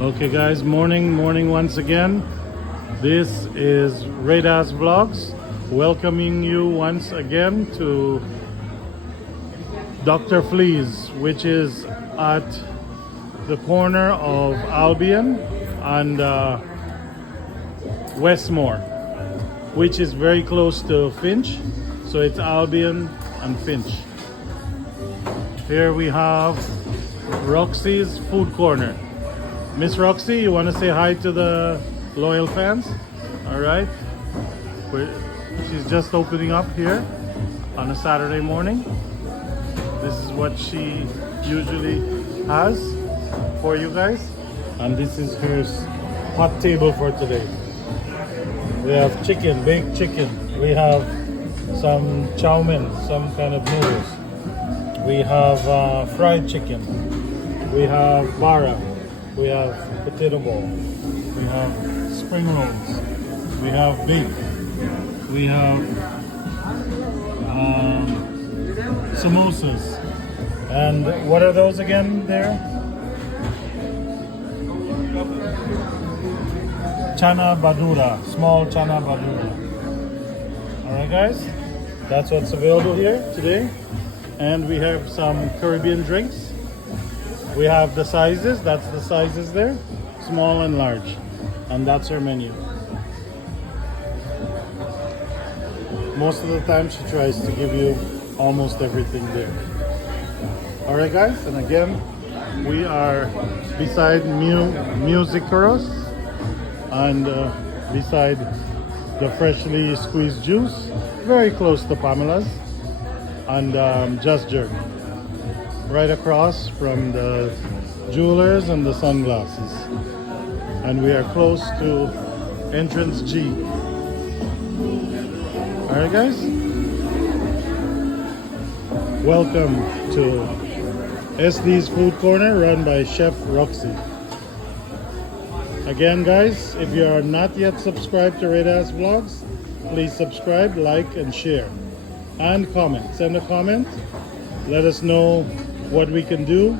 Okay guys, morning once again. This is Radas Vlogs, welcoming you once again to Dr. Flea's, which is at the corner of Albion and Wesmoore, which is very close to Finch. So it's Albion and Finch. Here we have Roxy's Food Corner. Miss Roxy, you want to say hi to the loyal fans? All right. She's just opening up here on a Saturday morning. This is what she usually has for you guys. And this is her hot table for today. We have chicken, baked chicken. We have some chow mein, some kind of noodles. We have fried chicken. We have bara. We have potato ball. We have spring rolls. We have bake. We have samosas. And what are those again there? Chana badura, small chana badura. Alright guys, that's what's available here today. And we have some Caribbean drinks. We have the sizes, that's the sizes there, small and large. And that's her menu. Most of the time she tries to give you almost everything there. Alright guys, and again, we are beside Musiceros and beside the freshly squeezed juice, very close to Pamela's and Just Jerk. Right across from the jewelers and the sunglasses. And we are close to entrance G. Alright guys, welcome to SD's Food Corner run by Chef Roxy. Again guys, if you are not yet subscribed to Radas Vlogs, please subscribe, like and share. And comment, send a comment. Let us know what we can do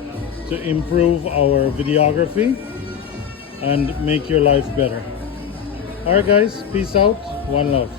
to improve our videography and make your life better. Alright guys, peace out, one love.